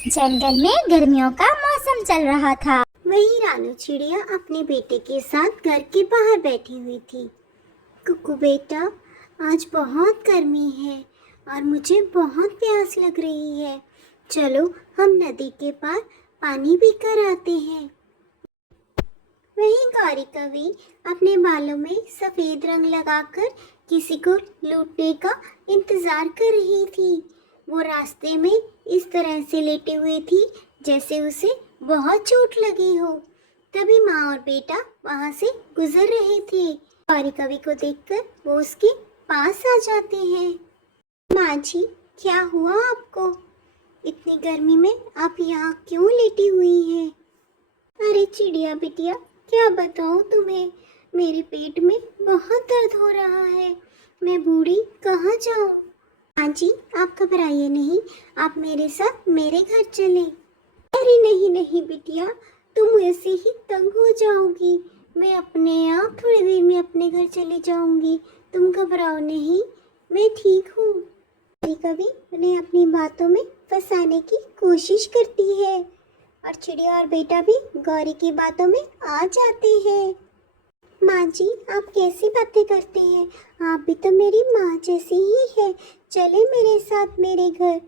जंगल में गर्मियों का मौसम चल रहा था। वही रानू चिड़िया अपने बेटे के साथ घर के बाहर बैठी हुई थी। कुकू बेटा, आज बहुत गर्मी है और मुझे बहुत प्यास लग रही है। चलो हम नदी के पार पानी पीकर आते हैं। वहीं गौरी कवि अपने बालों में सफेद रंग लगाकर किसी को लूटने का इंतजार कर रही थी। वो रास्ते में इस तरह से लेटे हुए थी जैसे उसे बहुत चोट लगी हो। तभी माँ और बेटा वहां से गुजर रहे थे। गौरी कवि को देखकर वो उसके पास आ जाते हैं। माँ जी, क्या हुआ आपको? इतनी गर्मी में आप यहाँ क्यों लेटी हुई हैं? अरे चिड़िया बिटिया, क्या बताऊँ तुम्हें, मेरे पेट में बहुत दर्द हो रहा है। मैं बूढ़ी कहाँ जाऊँ? हाँ जी, आप घबराइए नहीं, आप मेरे साथ मेरे घर चलें। अरे नहीं नहीं बिटिया, तुम ऐसे ही तंग हो जाओगी। मैं अपने आप थोड़ी देर में अपने घर चली जाऊंगी। तुम घबराओ नहीं, मैं ठीक हूँ। कभी कभी उन्हें अपनी बातों में फंसाने की कोशिश करती है और चिड़िया और बेटा भी गौरी की बातों में आ जाते हैं। माँ जी, आप कैसी बातें करते हैं? आप भी तो मेरी माँ जैसी ही है। चले मेरे साथ मेरे घर।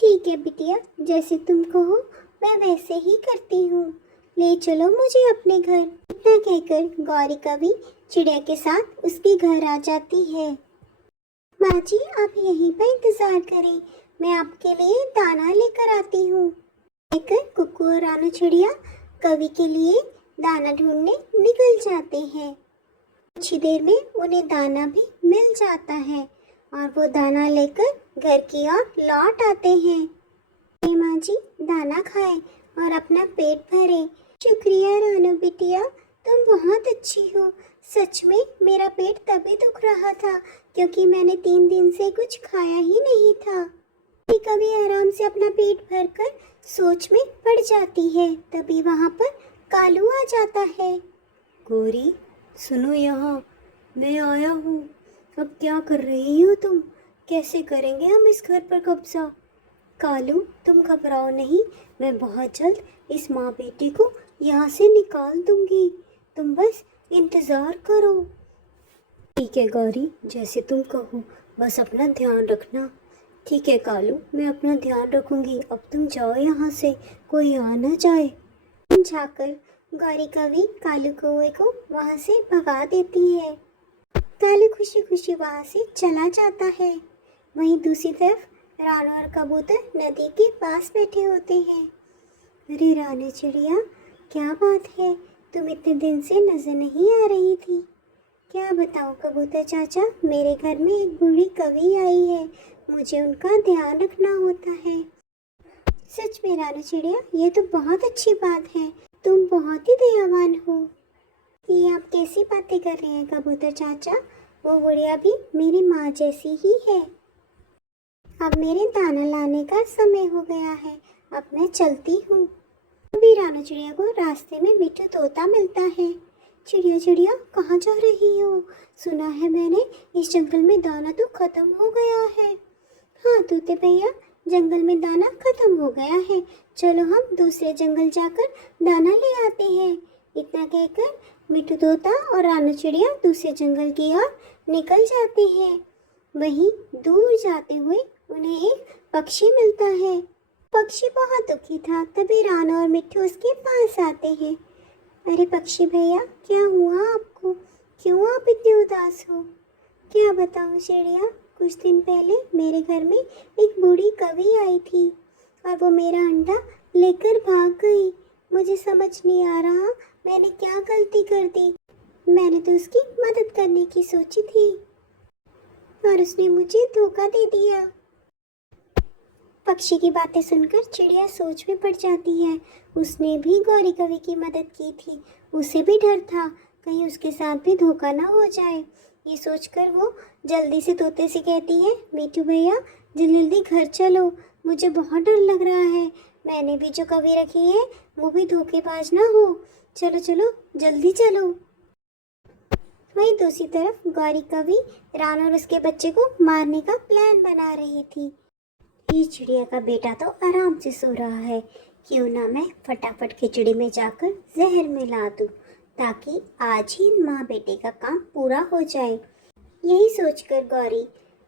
ठीक है बिटिया, जैसे तुम कहो मैं वैसे ही करती हूँ। ले चलो मुझे अपने घर। इतना कहकर गौरी कवि चिड़िया के साथ उसके घर आ जाती है। माँ जी, आप यहीं पर इंतजार करें, मैं आपके लिए दाना लेकर आती हूँ। कहकर कुकू और रानू चिड़िया कवि के लिए दाना ढूंढने निकल जाते हैं। कुछ ही देर में उन्हें दाना भी मिल जाता है और वो दाना लेकर घर की ओर लौट आते हैं। हे माँ जी, दाना खाएं और अपना पेट भरें। शुक्रिया रानू बिटिया, तुम बहुत अच्छी हो। सच में मेरा पेट तभी दुख रहा था क्योंकि मैंने 3 दिन से कुछ खाया ही नहीं था। कभी आराम से अपना पेट भरकर सोच में पड़ जाती है। तभी वहाँ पर कालू आ जाता है। गौरी, सुनो यहाँ, मैं आया हूँ। अब क्या कर रही हो तुम? कैसे करेंगे हम इस घर पर कब्जा? कालू, तुम घबराओ नहीं, मैं बहुत जल्द इस माँ बेटे को यहाँ से निकाल दूंगी। तुम बस इंतज़ार करो। ठीक है गौरी, जैसे तुम कहो, बस अपना ध्यान रखना। ठीक है कालू, मैं अपना ध्यान रखूंगी। अब तुम जाओ यहाँ से, कोई आ ना जाए। जाकर गौरी कवि कालू कौवे को वहाँ से भगा देती है। कालू खुशी खुशी वहाँ से चला जाता है। वहीं दूसरी तरफ रानू और कबूतर नदी के पास बैठे होते हैं। अरे रानी चिड़िया, क्या बात है, तुम इतने दिन से नजर नहीं आ रही थी। क्या बताऊँ कबूतर चाचा, मेरे घर में एक बूढ़ी कवि आई है, मुझे उनका ध्यान रखना होता है। सच में रानू चिड़िया, ये तो बहुत अच्छी बात है, तुम बहुत ही दयावान हो। ये आप कैसी बातें कर रहे हैं कबूतर चाचा, वो बुढ़िया भी मेरी माँ जैसी ही है। अब मेरे दाना लाने का समय हो गया है, अब मैं चलती हूँ। अभी रानू चिड़िया को रास्ते में मिट्ठू तोता मिलता है। चिड़िया चिड़िया, कहाँ जा रही हो? सुना है मैंने इस जंगल में दाना तो खत्म हो गया है। हाँ तोते भैया, जंगल में दाना खत्म हो गया है, चलो हम दूसरे जंगल जाकर दाना ले आते हैं। इतना कहकर मिट्ठू तोता और रानू चिड़िया दूसरे जंगल की ओर निकल जाते हैं। वहीं दूर जाते हुए उन्हें एक पक्षी मिलता है। पक्षी बहुत दुखी था। तभी रानू और मिट्ठू उसके पास आते हैं। अरे पक्षी भैया, क्या हुआ आपको? क्यों आप इतने उदास हो? क्या बताऊं चिड़िया, कुछ दिन पहले मेरे घर में एक बूढ़ी कवि आई थी और वो मेरा अंडा लेकर भाग गई। मुझे समझ नहीं आ रहा मैंने क्या गलती कर दी। मैंने तो उसकी मदद करने की सोची थी और उसने मुझे धोखा दे दिया। पक्षी की बातें सुनकर चिड़िया सोच में पड़ जाती है। उसने भी गौरी कवि की मदद की थी, उसे भी डर था कहीं उसके साथ भी धोखा ना हो जाए। ये सोचकर वो जल्दी से तोते से कहती है, मिट्ठू भैया जल्दी जल्दी घर चलो, मुझे बहुत डर लग रहा है। मैंने भी जो कवि रखी है वो भी धोखेबाज ना हो। चलो चलो जल्दी चलो। वहीं दूसरी तरफ गौरी कवि रानू और उसके बच्चे को मारने का प्लान बना रही थी। ये चिड़िया का बेटा तो आराम से सो रहा है, क्यों ना मैं फटाफट खिचड़ी में जाकर जहर मिला दूं, ताकि आज ही माँ बेटे का काम पूरा हो जाए। यही सोचकर गौरी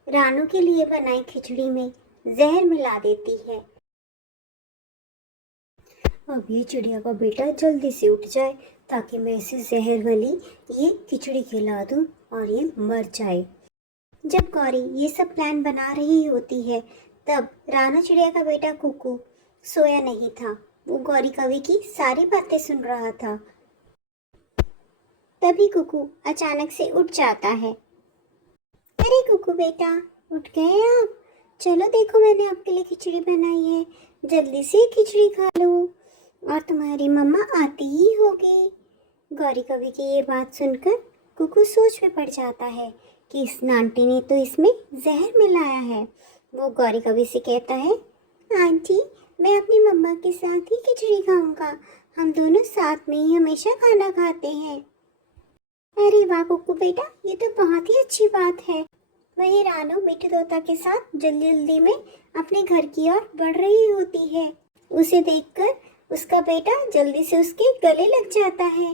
रानू के लिए बनाई खिचड़ी में जहर मिला देती है। अब ये चिड़िया का बेटा जल्दी से उठ जाए ताकि मैं इसे जहर वाली ये खिचड़ी खिला दूं और ये मर जाए। जब गौरी ये सब प्लान बना रही होती है, तब रानू चिड़िया का बेटा कुकू सोया नहीं था। वो गौरी कवि की सारी बातें सुन रहा था। तभी कुकू अचानक से उठ जाता है। अरे कुकू बेटा, उठ गए आप? चलो देखो, मैंने आपके लिए खिचड़ी बनाई है, जल्दी से खिचड़ी खा लो और तुम्हारी मम्मा आती ही होगी। गौरी कवि की ये बात सुनकर कुकू सोच में पड़ जाता है कि इस आंटी ने तो इसमें जहर मिलाया है। वो गौरी कवि से कहता है, आंटी मैं अपनी मम्मा के साथ ही खिचड़ी खाऊंगा, हम दोनों साथ में ही हमेशा खाना खाते हैं। अरे वाह कुकू बेटा, ये तो बहुत ही अच्छी बात है। वही रानू मिट्टू तोता के साथ जल्दी जल्दी में अपने घर की ओर बढ़ रही होती है। उसे देखकर उसका बेटा जल्दी से उसके गले लग जाता है।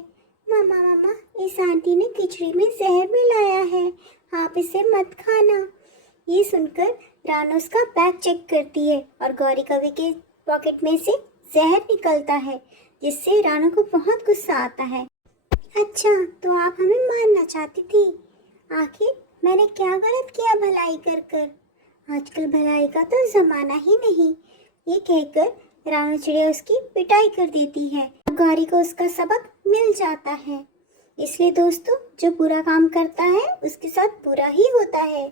मामा मामा, इस आंटी ने खिचड़ी में जहर मिलाया है, आप इसे मत खाना। ये सुनकर रानू उसका बैग चेक करती है और गौरी कवि के पॉकेट में से जहर निकलता है, जिससे रानू को बहुत गुस्सा आता है। अच्छा, तो आप हमें मारना चाहती थी? आखिर मैंने क्या गलत किया भलाई कर कर? आजकल भलाई का तो जमाना ही नहीं। ये कहकर रानू चिड़िया उसकी पिटाई कर देती है। गौरी को उसका सबक मिल जाता है। इसलिए दोस्तों, जो बुरा काम करता है उसके साथ बुरा ही होता है।